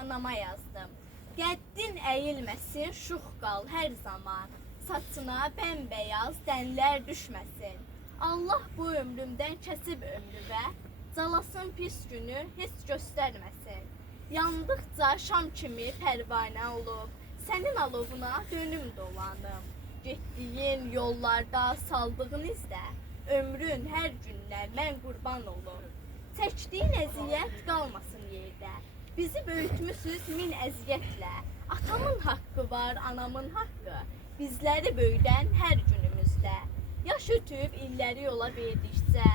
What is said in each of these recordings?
anama yazdım. Qəddin əyilməsin, şux qal hər zaman. Saçına bəmbəyaz dənlər düşməsin. Allah bu ömrümdən kəsib ömrümə, calasın pis günü heç göstərməsin. Yandıqca şam kimi pərvanə olub, sənin alovuna dönüm dolanım. Getdiyin yollarda saldığın izdə, ömrün hər gündən mən qurban olum. Çəkdiyin əziyyət qalmasın yerdə, bizi böyütmüsüz min əziyyətlə. Atamın haqqı var, anamın haqqı, bizləri böyüdən hər günümüzdə. Yaş ötüb illəri yola verdikcə,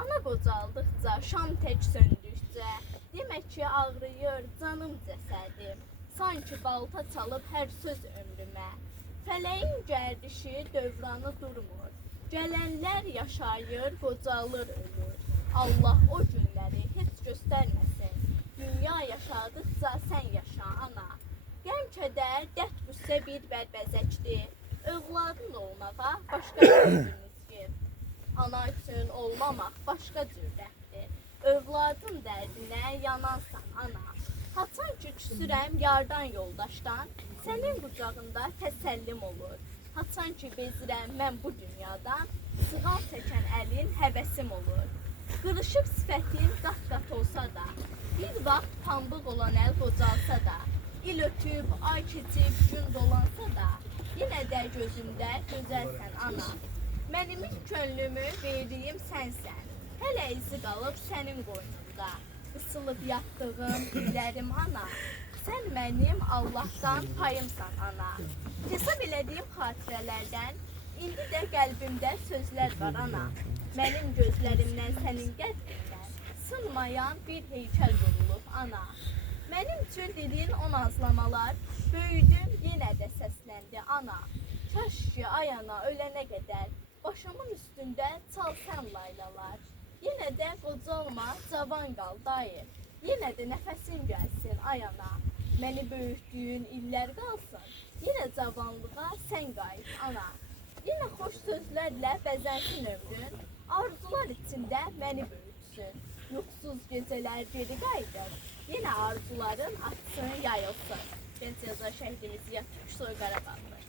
ana qocaldıqca, şam tək söndükcə, demək ki ağrıyır canım cəsədim, sanki balta çalıb hər söz ömrümə. Fələyin gərdişi dövranı durmur, gələnlər yaşayır, qocalır, ölür. Allah o günləri heç göstərməsin, dünya yaşadıqca sən yaşa ana. Qəm kədər, dərd qüssə bir bərbəzəkdir, övladın olmağa başqa bir gir. Ana üçün olmamaq başqa cürətdir, övladın dərdinə yanansan ana. Haçan ki küsürəm yardan yoldaşdan, sənin qucağında təsəllim olur. Haçan ki bezirəm mən bu dünyadan, sığal çəkən əlin həvəsim olur. Qırışıb sifətin qat-qat olsa da, bir vaxt pambıq olan əl qocalsa da, il ötüb, ay keçib, gün dolansa da, yenə də gözümdə gözəlsən ana. Mənim ilk könlümü verdiyim sənsən, hələ izi qalıb sənin qoynunda. Isılıb yatdığım illərim ana, sən mənim Allahdan payımsan ana. Hesab elədiyim xatirələrdən, indi də qəlbimdə sözlər var ana. Mənim gözlərimdən sənin qədrindən, sınmayan bir heykəl qurulub ana. Mənim üçün dediyin o nazlamalar, böyüdüm yenə də səsləndi ana. Kaş ki ay ana ölənə qədər, başımın üstündə çalsan laylalar. Yenə də qocalma, cavan qal dayı, yenə də nəfəsin gəlsin ay ana. Məni böyütdüyün illər qalsın, yenə cavanlığa sən qayıt ana. Yenə xoş sözlərlə bəzənsin ömrün, arzular içində məni böyütsün. Yuxsuz gecələr geri qayıdır, yenə arzuların açsın, yayılsın. Gənc yazar şəhidimiz Yatmış Soy Qarabağlı.